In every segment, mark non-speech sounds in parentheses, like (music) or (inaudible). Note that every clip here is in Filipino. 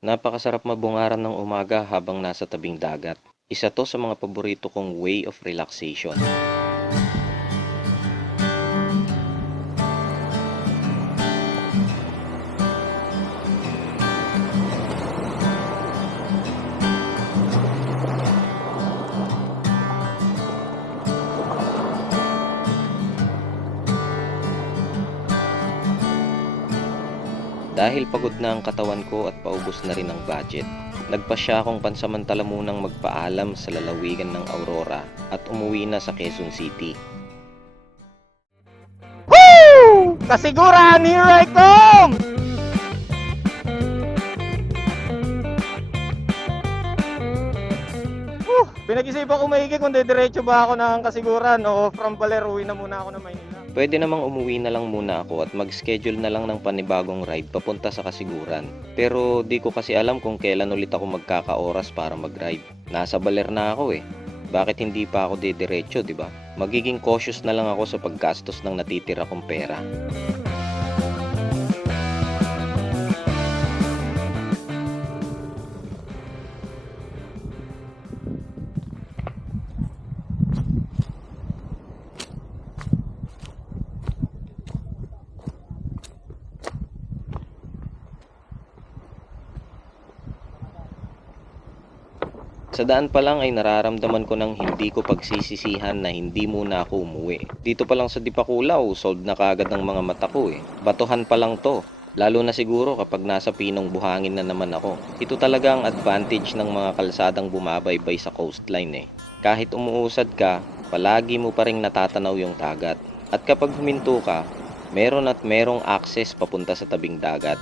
Napakasarap mabungaran ng umaga habang nasa tabing dagat. Isa to sa mga paborito kong way of relaxation. Dahil pagod na ang katawan ko at paubos na rin ang budget, nagpasya akong pansamantala munang magpaalam sa lalawigan ng Aurora at umuwi na sa Quezon City. Woo! Kasiguran, here I come! Pinag-isipan ko maigi kung didiretso ba ako ng kasiguran o from Baler, uwi na muna ako ng Maynila. Pwede namang umuwi na lang muna ako at mag-schedule na lang ng panibagong ride papunta sa kasiguran. Pero di ko kasi alam kung kailan ulit ako magkakaoras para mag-ride. Nasa baler na ako eh. Bakit hindi pa ako didiretso, di ba? Magiging cautious na lang ako sa paggastos ng natitira kong pera. Sa daan pa lang ay nararamdaman ko ng hindi ko pagsisisihan na hindi muna ako umuwi. Dito pa lang sa Dipakulaw, sold na kagad ng mga mata ko eh. Batuhan pa lang to. Lalo na siguro kapag nasa pinong buhangin na naman ako. Ito talaga ang advantage ng mga kalsadang bumabaybay sa coastline eh. Kahit umuusad ka, palagi mo pa rin natatanaw yung dagat. At kapag huminto ka, meron at merong access papunta sa tabing dagat.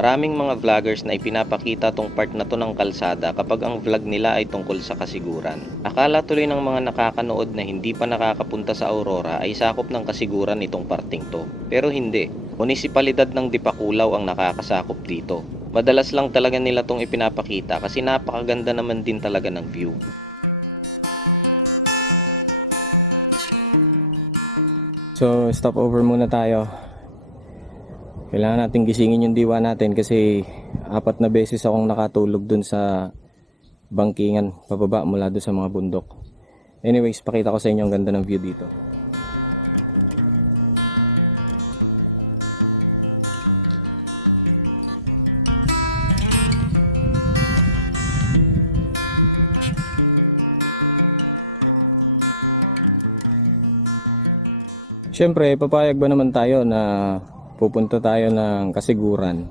Maraming mga vloggers na ipinapakita tong part na to ng kalsada kapag ang vlog nila ay tungkol sa kasiguran. Akala tuloy ng mga nakakanood na hindi pa nakakapunta sa Aurora ay sakop ng kasiguran itong parting to. Pero hindi. Munisipalidad ng Dipakulaw ang nakakasakop dito. Madalas lang talaga nila tong ipinapakita kasi napakaganda naman din talaga ng view. So, stop over muna tayo. Kailangan natin gisingin yung diwa natin kasi apat na beses akong nakatulog dun sa bangkingan pababa mula dun sa mga bundok. Anyways, pakita ko sa inyo ang ganda ng view dito. Siyempre, papayag ba naman tayo na pupunta tayo ng kasiguran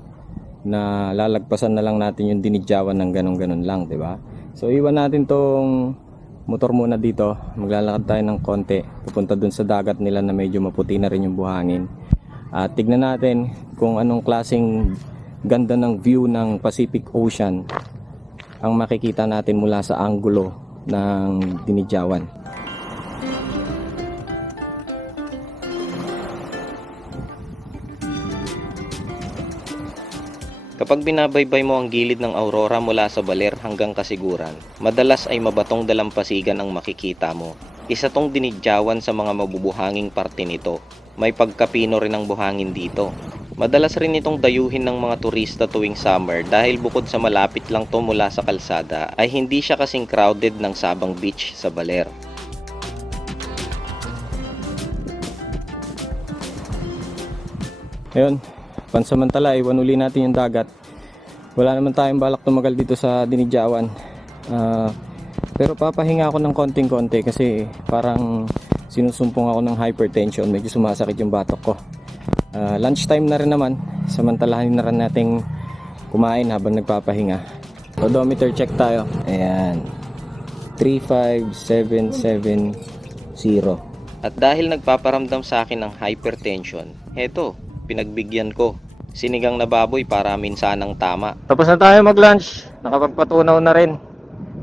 na lalagpasan na lang natin yung dinidyawan ng ganun-ganun lang, di ba? So, iwan natin tong motor muna dito. Maglalakad tayo ng konti. Pupunta dun sa dagat nila na medyo maputi na rin yung buhangin. At tignan natin kung anong klaseng ganda ng view ng Pacific Ocean ang makikita natin mula sa anggulo ng dinidyawan. Kapag binabaybay mo ang gilid ng aurora mula sa baler hanggang kasiguran, madalas ay mabatong dalampasigan ang makikita mo. Isa tong dinidyawan sa mga mabubuhanging parte nito. May pagkapino rin ang buhangin dito. Madalas rin itong dayuhin ng mga turista tuwing summer dahil bukod sa malapit lang to mula sa kalsada ay hindi siya kasing crowded ng Sabang Beach sa Baler. Ayun, pansamantala, iwan uli natin yung dagat. Wala naman tayong balak tumagal dito sa Dinidyawan. Ah, pero papahinga ako ng konting-konti kasi parang sinusumpong ako ng hypertension. Medyo sumasakit yung batok ko. Ah, lunchtime na rin naman. Samantalahin na rin nating kumain habang nagpapahinga. Odometer check tayo. Ayan. 35770. At dahil nagpaparamdam sa akin ng hypertension, heto, pinagbigyan ko. Sinigang na baboy para minsanang tama. Tapos na tayo mag-lunch. Nakapagpatunaw na rin.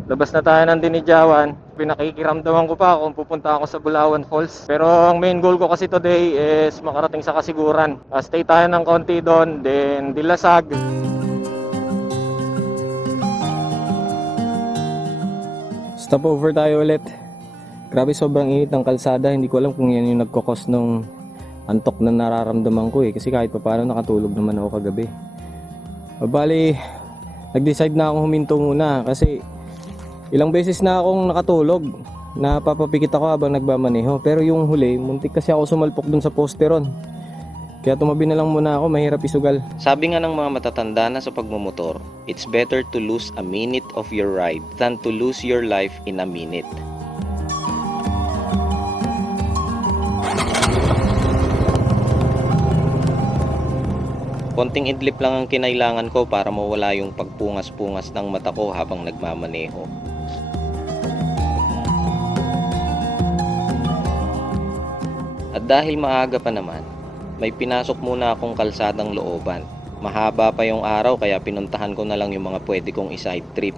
Labas na tayo ng Dinidyawan. Pinakikiramdaman ko pa kung pupunta ako sa Bulawan Falls. Pero ang main goal ko kasi today is makarating sa Kasiguran. Ah, stay tayo ng konti doon, then Dilasag. Stopover tayo ulit. Grabe sobrang init ng kalsada. Hindi ko alam kung yan yung nagkakos nung antok na nararamdaman ko eh. Kasi kahit pa paano nakatulog naman ako kagabi. Bali, nag-decide na akong huminto muna kasi ilang beses na akong nakatulog. Napapapikit ako habang nagmamaneho. Pero yung huli, muntik kasi ako sumalpok dun sa posteron. Kaya tumabi na lang muna ako, mahirap isugal. Sabi nga ng mga matatanda na sa pagmumotor, it's better to lose a minute of your ride than to lose your life in a minute. Konting idlip lang ang kinailangan ko para mawala yung pagpungas-pungas ng mata ko habang nagmamaneho. At dahil maaga pa naman, may pinasok muna akong kalsadang looban. Mahaba pa yung araw kaya pinuntahan ko na lang yung mga pwede kong iside trip.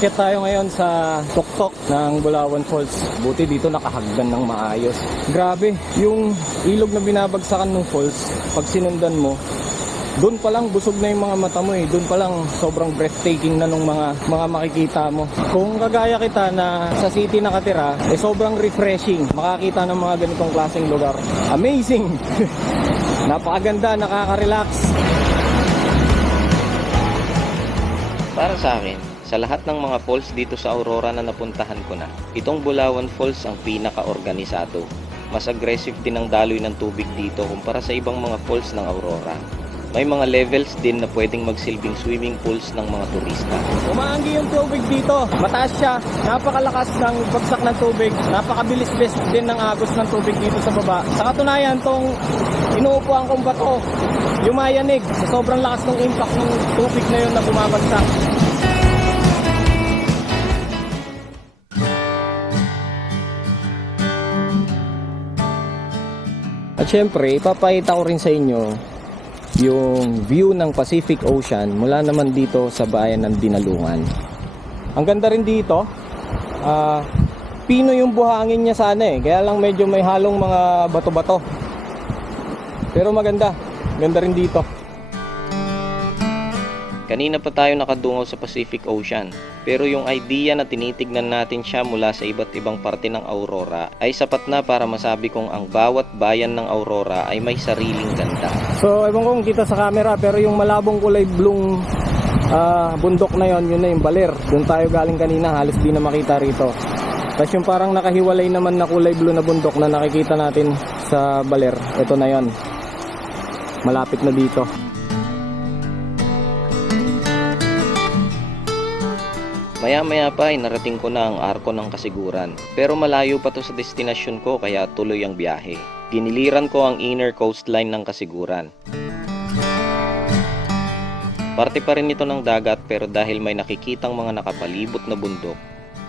Pakyat tayo ngayon sa tuktok ng Bulawan Falls. Buti dito nakahagdan ng maayos. Grabe, yung ilog na binabagsakan ng falls, pag sinundan mo, doon pa lang busog na yung mga mata mo eh. Doon pa lang sobrang breathtaking na nung mga mga makikita mo. Kung kagaya kita na sa city nakatira, eh sobrang refreshing. Makakita ng mga ganitong klaseng lugar. Amazing! (laughs) Napakaganda, nakaka-relax. Para sa akin, sa lahat ng mga falls dito sa Aurora na napuntahan ko na, itong Bulawan Falls ang pinaka-organisado. Mas aggressive din ang daloy ng tubig dito kumpara sa ibang mga falls ng Aurora. May mga levels din na pwedeng magsilbing swimming pools ng mga turista. Umaanggi yung tubig dito. Mataas siya. Napakalakas ng bagsak ng tubig. Napakabilis bes din ng agos ng tubig dito sa baba. Sa katunayan, tong inuupuan kong bato, yumayanig sa sobrang lakas ng impact ng tubig na yun na bumabagsak. Syempre, ipapakita ko rin sa inyo yung view ng Pacific Ocean mula naman dito sa bayan ng Dinalungan. Ang ganda rin dito. ah, pino yung buhangin niya sana eh. Kaya lang medyo may halong mga bato-bato. Pero maganda. Ganda rin dito. Kanina pa tayo nakadungaw sa Pacific Ocean, pero yung idea na tinitignan natin siya mula sa iba't ibang parte ng Aurora ay sapat na para masabi kong ang bawat bayan ng Aurora ay may sariling ganda. So, ewan kung kita sa camera pero yung malabong kulay blue ah, bundok na yon, yun na yung baler. Doon tayo galing kanina, halos di na makita rito. Tapos yung parang nakahiwalay naman na kulay blue na bundok na nakikita natin sa baler, ito na yon. Malapit na dito. Maya-maya pa ay narating ko na ang arko ng kasiguran, pero malayo pa to sa destinasyon ko kaya tuloy ang biyahe. Giniliran ko ang inner coastline ng kasiguran. Parte pa rin ito ng dagat pero dahil may nakikitang mga nakapalibot na bundok,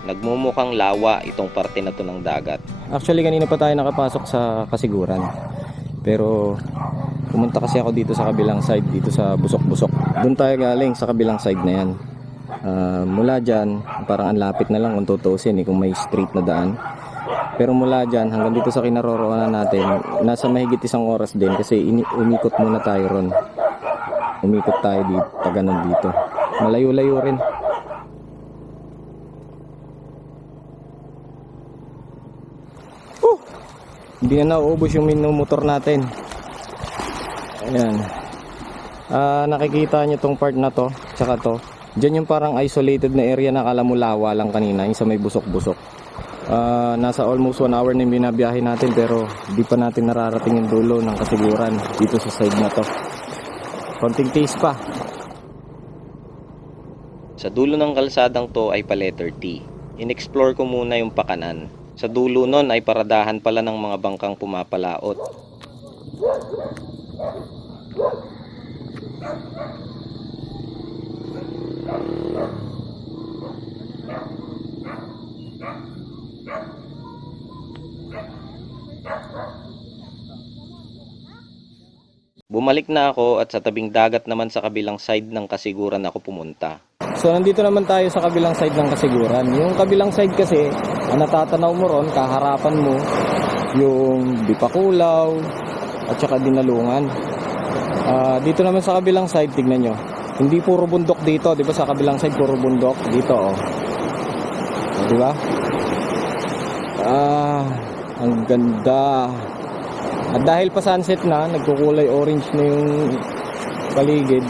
nagmumukhang lawa itong parte na to ng dagat. Actually kanina pa tayo nakapasok sa kasiguran. Pero pumunta kasi ako dito sa kabilang side, dito sa busok-busok. Doon tayo galing sa kabilang side na yan. Ah, mula dyan, parang ang lapit na lang kung tutusin eh, kung may street na daan. Pero mula dyan hanggang dito sa kinaroroonan natin, nasa mahigit isang oras din kasi ini- umikot muna tayo ron. Umikot tayo dito, pag ganun dito. Malayo-layo rin. Uh! Hindi na nauubos yung minumotor natin. Ayan. Ah, nakikita nyo tong part na to, tsaka to. Diyan yung parang isolated na area na kala mo lawa lang kanina, yung sa may busok-busok. Ah, nasa almost one hour na yung binabiyahe natin pero di pa natin nararating yung dulo ng kasiguran dito sa side na to. Konting taste pa. Sa dulo ng kalsadang to ay pa letter T. In-explore ko muna yung pakanan. Sa dulo nun ay paradahan pala ng mga bangkang pumapalaot. Bumalik na ako at sa tabing dagat naman sa kabilang side ng kasiguran ako pumunta. So nandito naman tayo sa kabilang side ng kasiguran. Yung kabilang side kasi, ang natatanaw mo ron, kaharapan mo, yung Dipakulaw, at saka Dinalungan. Ah, dito naman sa kabilang side, tignan nyo. Hindi puro bundok dito, di ba sa kabilang side puro bundok? Dito, oh. Di ba? Ah, ang ganda. At dahil pa sunset na, nagkukulay orange na yung paligid,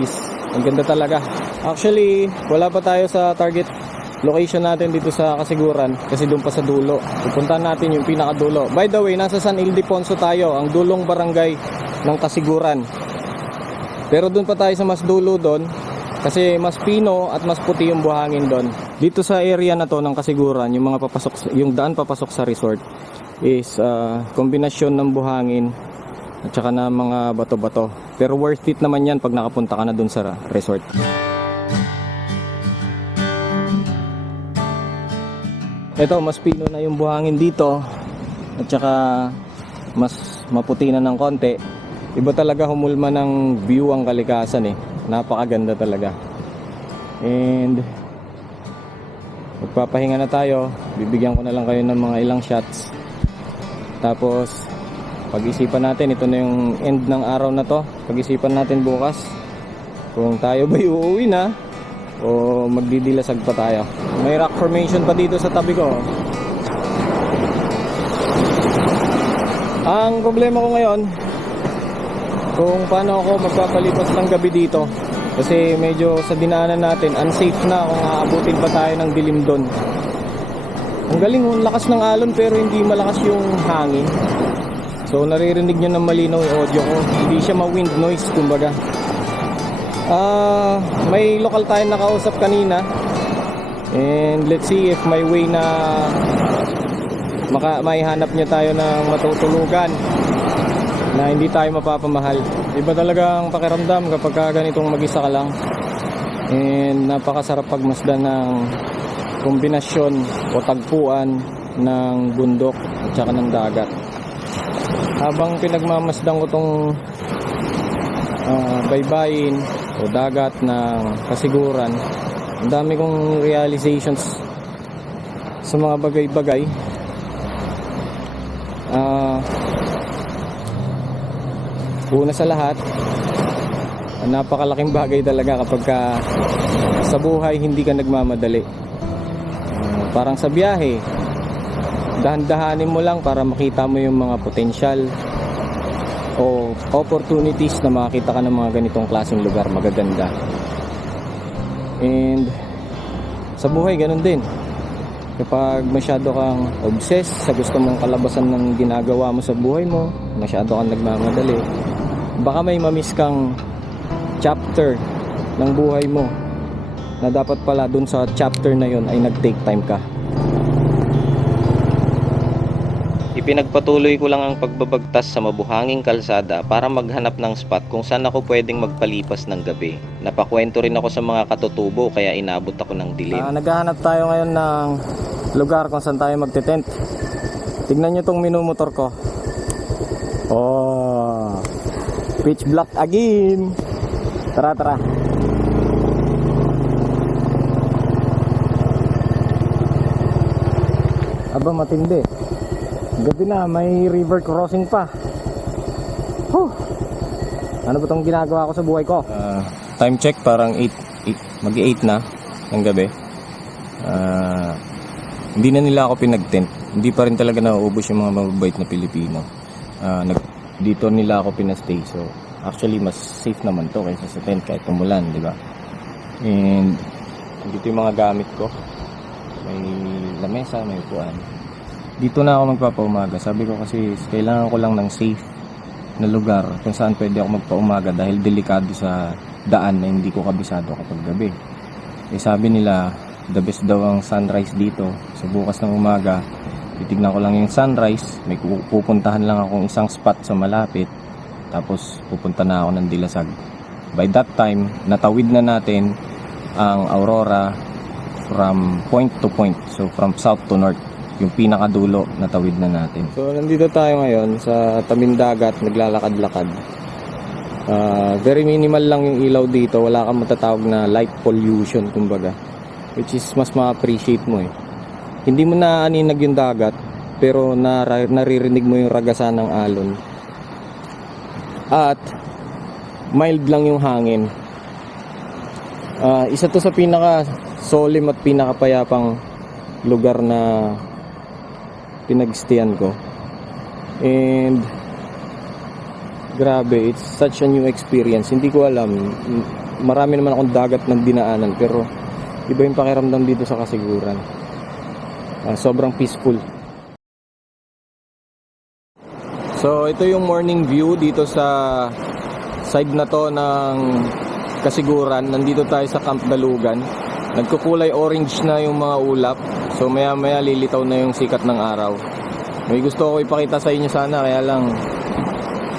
which ang ganda talaga. Actually, wala pa tayo sa target location natin dito sa Kasiguran kasi doon pa sa dulo. Pupuntahan natin yung pinakadulo. By the way, nasa San Ildefonso tayo, ang dulong barangay ng Kasiguran. Pero doon pa tayo sa mas dulo doon kasi mas pino at mas puti yung buhangin doon. Dito sa area na to ng Kasiguran, yung mga papasok yung daan papasok sa resort is ah, kombinasyon ng buhangin at saka na mga bato-bato. Pero worth it naman yan pag nakapunta ka na dun sa resort. Ito, mas pino na yung buhangin dito at saka mas maputi na ng konti. Iba talaga humulma ng view ang kalikasan eh. Napakaganda talaga. And magpapahinga na tayo. Bibigyan ko na lang kayo ng mga ilang shots. Tapos pag-isipan natin, ito na yung end ng araw na to. Pag-isipan natin bukas kung tayo ba uuwi na o magdidilasag pa tayo. May rock formation pa dito sa tabi ko. Ang problema ko ngayon, kung paano ako magpapalipas ng gabi dito. Kasi medyo sa dinaanan natin, unsafe na kung aabutin pa tayo ng dilim doon. Ang galing, ang lakas ng alon pero hindi malakas yung hangin. So naririnig nyo ng malinaw yung audio ko. Hindi siya ma-wind noise kumbaga. Ah, may lokal tayo nakausap kanina. And let's see if may way na maka maihanap niya tayo ng matutulugan na hindi tayo mapapamahal. Iba talaga ang pakiramdam kapag ka ganitong mag-isa ka lang. And napakasarap pagmasdan ng kombinasyon o tagpuan ng bundok at saka ng dagat. Habang pinagmamasdan ko tong ah, baybayin o dagat ng kasiguran, ang dami kong realizations sa mga bagay-bagay. Una sa lahat, napakalaking bagay talaga kapag ka sa buhay hindi ka nagmamadali. Ah, parang sa biyahe, dahan-dahanin mo lang para makita mo yung mga potensyal o opportunities na makakita ka ng mga ganitong klaseng lugar magaganda. And sa buhay ganun din. Kapag masyado kang obsessed sa gusto mong kalabasan ng ginagawa mo sa buhay mo, masyado kang nagmamadali, baka may mamiss kang chapter ng buhay mo na dapat pala dun sa chapter na yon ay nag-take time ka. Ipinagpatuloy ko lang ang pagbabagtas sa mabuhanging kalsada para maghanap ng spot kung saan ako pwedeng magpalipas ng gabi. Napakwento rin ako sa mga katutubo kaya inabot ako ng dilim. Ah, naghahanap tayo ngayon ng lugar kung saan tayo magte-tent. Tignan nyo tong minumotor ko. Oh, pitch black again. Tara, tara. Aba, matindi. Gabi na, may river crossing pa. Huh. Ano ba tong ginagawa ko sa buhay ko? Ah, time check parang 8, 8 mag-8 na ng gabi. Ah, hindi na nila ako pinag-tent. Hindi pa rin talaga nauubos yung mga mababait na Pilipino. Ah, nag, dito nila ako pinastay. So, actually, mas safe naman to kaysa sa tent kahit umulan, di ba? And, dito yung mga gamit ko. May lamesa, may upuan. Dito na ako magpapaumaga. Sabi ko kasi kailangan ko lang ng safe na lugar kung saan pwede ako magpaumaga dahil delikado sa daan na hindi ko kabisado kapag gabi. Eh sabi nila, the best daw ang sunrise dito. So bukas ng umaga, titignan ko lang yung sunrise. May pu- pupuntahan lang akong isang spot sa malapit. Tapos pupunta na ako ng Dilasag. By that time, natawid na natin ang aurora from point to point. So from south to north yung pinakadulo natawid na natin. So nandito tayo ngayon sa tabing dagat, naglalakad-lakad. Ah, very minimal lang yung ilaw dito. Wala kang matatawag na light pollution, kumbaga. Which is mas ma-appreciate mo eh. Hindi mo na aninag yung dagat, pero nara- naririnig mo yung ragasan ng alon. At mild lang yung hangin. Ah, isa to sa pinaka solim at pinakapayapang lugar na pinagstiyan ko. And grabe, it's such a new experience. Hindi ko alam. Marami naman akong dagat ng dinaanan pero iba yung pakiramdam dito sa kasiguran. Ah, sobrang peaceful. So, ito yung morning view dito sa side na to ng kasiguran. Nandito tayo sa Camp Dalugan. Nagkukulay orange na yung mga ulap. So, maya maya lilitaw na yung sikat ng araw. May gusto ko ipakita sa inyo sana kaya lang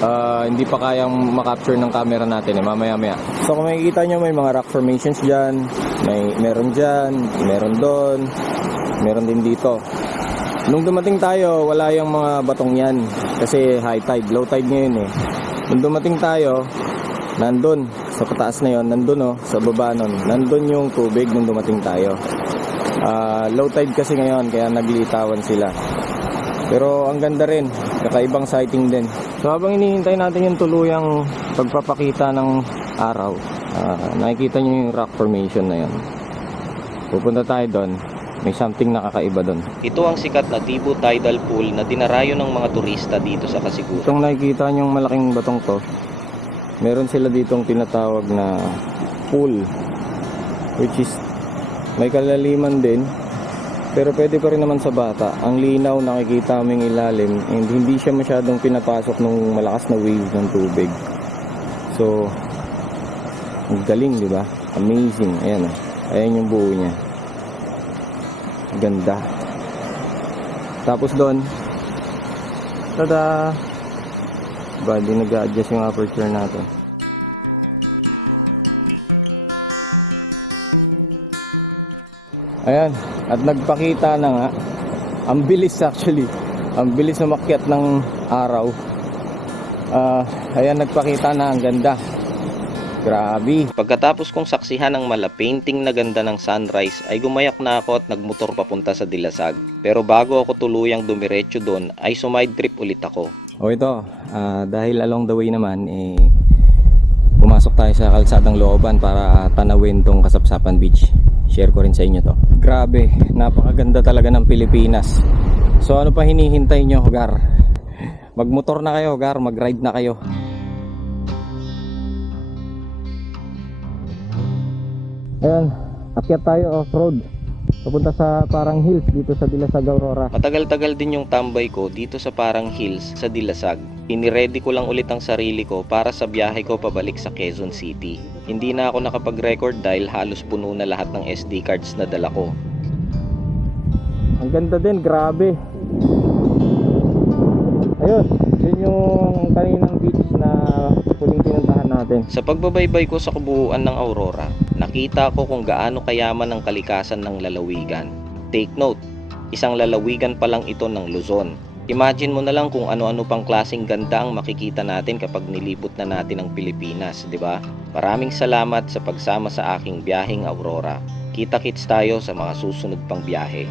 ah, hindi pa kayang makapture ng camera natin eh, mamaya maya. So kung makikita nyo may mga rock formations dyan, may meron dyan, meron doon, meron din dito. Nung dumating tayo, wala yung mga batong yan kasi high tide, low tide ngayon eh. Nung dumating tayo, nandun sa pataas na yon, nandun oh, sa baba nun, nandun yung tubig nung dumating tayo. Ah, low tide kasi ngayon kaya naglitawan sila. Pero ang ganda rin, kakaibang sighting din. So habang hinihintay natin yung tuluyang pagpapakita ng araw, ah, nakikita nyo yung rock formation na yun. Pupunta tayo doon, may something nakakaiba doon. Ito ang sikat na Tibu Tidal Pool na dinarayo ng mga turista dito sa Kasiguran. Itong nakikita nyo yung malaking batong to, meron sila ditong tinatawag na pool, which is may kalaliman din, pero pwede pa rin naman sa bata. Ang linaw nakikita mo yung ilalim and hindi siya masyadong pinapasok ng malakas na wave ng tubig. So, ang galing, di ba? Amazing. Ayan, oh. ayan yung buo niya. Ganda. Tapos doon, tada! Ba, di nag-adjust yung aperture natin. Ayan, at nagpakita na nga. Ang bilis actually. Ang bilis na makyat ng araw. Ah, ayan, nagpakita na ang ganda. Grabe. Pagkatapos kong saksihan ng mala painting na ganda ng sunrise ay gumayak na ako at nagmotor papunta sa Dilasag. Pero bago ako tuluyang dumiretso doon ay sumide trip ulit ako. O ito, ah, dahil along the way naman, eh, pumasok tayo sa kalsadang looban para tanawin tong Kasapsapan Beach. Share ko rin sa inyo to. Grabe, napakaganda talaga ng Pilipinas. So ano pa hinihintay nyo, Gar? Magmotor na kayo, Gar, mag-ride na kayo. Ayan, akyat tayo off-road. Papunta sa parang hills dito sa Dilasag Aurora. Matagal-tagal din yung tambay ko dito sa Parang Hills sa Dilasag. Iniready ko lang ulit ang sarili ko para sa biyahe ko pabalik sa Quezon City. Hindi na ako nakapag-record dahil halos puno na lahat ng SD cards na dala ko. Ang ganda din, grabe. Ayun, yun yung kaninang beach na huling pinuntahan natin. Sa pagbabaybay ko sa kabuuan ng Aurora, nakita ko kung gaano kayaman ang kalikasan ng lalawigan. Take note, isang lalawigan pa lang ito ng Luzon. Imagine mo na lang kung ano-ano pang klaseng ganda ang makikita natin kapag nilipot na natin ang Pilipinas, di ba? Maraming salamat sa pagsama sa aking biyaheng Aurora. Kita-kits tayo sa mga susunod pang biyahe.